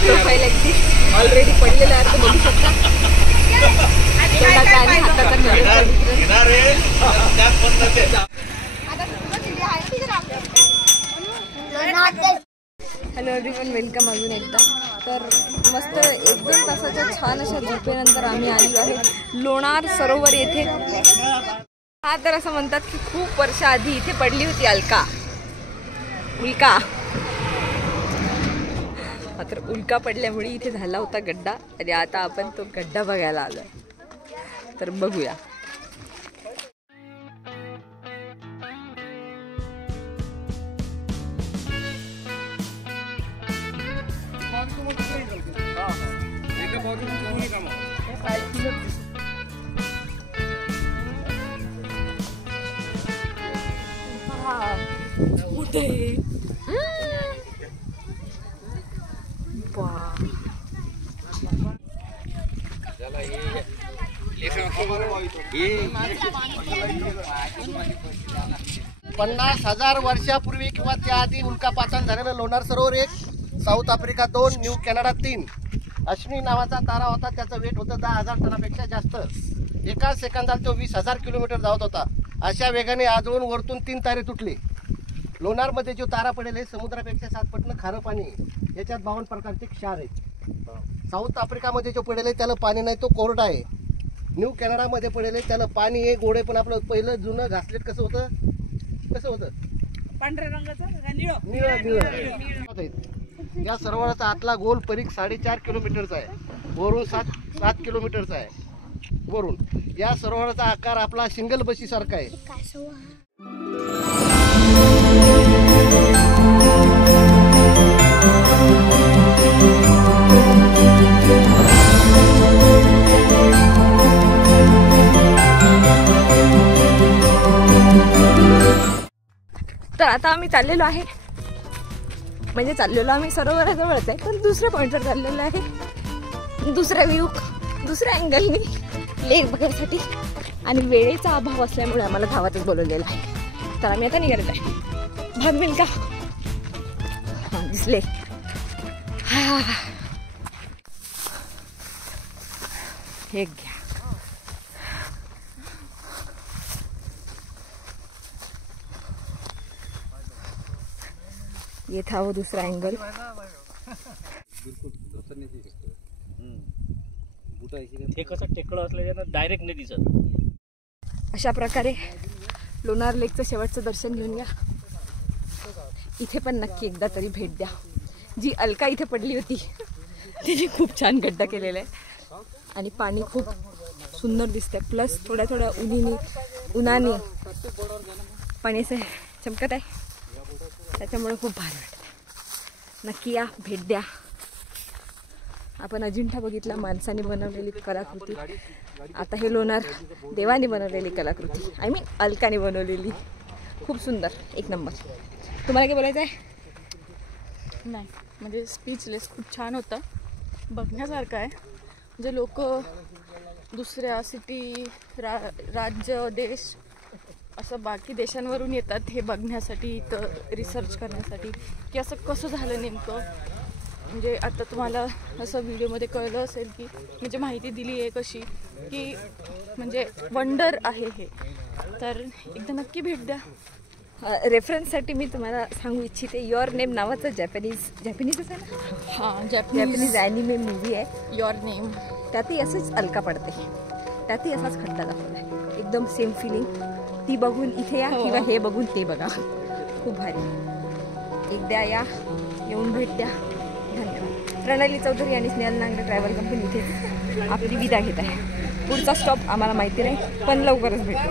Profile अगदी already पडलेला आहे तर बघू शकता. हॅलो एव्हरीवन, वेलकम अजून एकदा. तर मस्त 1-2 तासाच्या छान अशा झोपेनंतर आम्ही आलो आहे लोणार सरोवर येथे. हा तर असं म्हणतात की खूप वर्ष आधी इथे पडली होती उल्का. मात्र उल्का पडल्यामुळे इथे झाला होता गड्डा आणि आता आपण तो गड्डा बघायला आलोय. तर बघूया. पन्नास 50,000 वर्षापूर्वी किंवा त्याआधी उल्कापातन झालेलं लोणार सरोवर 1, south Africa 2, new Canada 3. Ashwini नावाचा तारा होता, त्याचं वेट होतं 10,000 टनापेक्षा जास्त. एका सेकंदात तो 20,000 किलोमीटर धावत होता. अशा वेगाने आजवरून वरतून 3 तारे तुटले. लोणारमध्ये जो तारा पडेल समुद्रापेक्षा 7 पटनं खारं पाणी. याच्यात 52 प्रकारचे क्षार आहेत. साऊथ आफ्रिकामध्ये जो पडेल त्याला पाणी नाही, तो कोरडा आहे. न्यू कॅनडामध्ये पडेल त्याला पाणी आहे, गोडे. पण आपलं पहिलं जुनं घासलेट कसं होतं पांढऱ्या रंगाचं निळं. या सरोवराचा आतला गोल परीघ 4.5 किलोमीटरचा आहे. वरून 7 किलोमीटरचा आहे. वरून या सरोवराचा आकार आपला सिंगल बशी सारखा आहे. तर आता आम्ही चाललेलो आहे, म्हणजे चाललेलो आम्ही सरोवराजवळच आहे, पण दुसऱ्या पॉईंटवर चाललेलो आहे. दुसऱ्या अँगलनी लेक बघण्यासाठी. आणि वेळेचा अभाव असल्यामुळे आम्हाला गावातच बोलवलेलं आहे. तर आम्ही आता निघालेलो आहे. भाग मिल का दिसले. हे घ्या. ये था वो दूसरा एंगल. हे कसं टेकळं असल्यानं डायरेक्ट नाही दिसत. अशा प्रकारे लोणार लेकचं शेवटचं दर्शन घेऊन घ्या. इथे पण नक्की एकदा तरी भेट द्या. जी अलका इथे पडली होती तिने खूप छान गड्डा केलेला आहे आणि पाणी खूप सुंदर दिसतंय. प्लस थोड्या उन्हाने पाणी असं चमकत आहे, त्याच्यामुळे खूप भारी वाटतं. नक्की या, भेट द्या. आपण अजिंठा बघितला, माणसाने बनवलेली कलाकृती. आता हे लोणार देवाने बनवलेली कलाकृती, आय मीन अलकाने बनवलेली. खूप सुंदर, एक नंबर. तुम्हाला काय बोलायचं आहे? नाही, म्हणजे स्पीचलेस. खूप छान होतं, बघण्यासारखं आहे. म्हणजे लोक दुसऱ्या सिटी, राज्य, देश असं बाकी देशांवरून येतात हे बघण्यासाठी, तर रिसर्च करण्यासाठी की असं कसं झालं नेमकं. म्हणजे आता तुम्हाला असं व्हिडिओमध्ये कळलं असेल की म्हणजे माहिती दिली आहे कशी, की म्हणजे वंडर आहे हे. तर एकदा नक्की भेट द्या. रेफरन्ससाठी मी तुम्हाला सांगू इच्छिते, युअर नेम नावाचं जॅपनीजच आहे ना? हां, जॅपनीज ॲनिमे मूवी आहे युअर नेम. त्यातही असंच अलका पडते, त्यातही असाच खड्डा दाखवला आहे. एकदम सेम फिलिंग. ती बघून इथे या किंवा हे बघून ते बघा, खूप भारी. एकदा या, येऊन भेट द्या. धन्यवाद. प्रणाली चौधरी आणि स्नेहल नांगरे ट्रॅव्हल कंपनी इथे आपली विदा घेत आहे. पुढचा स्टॉप आम्हाला माहिती नाही, पण लवकरच भेटू.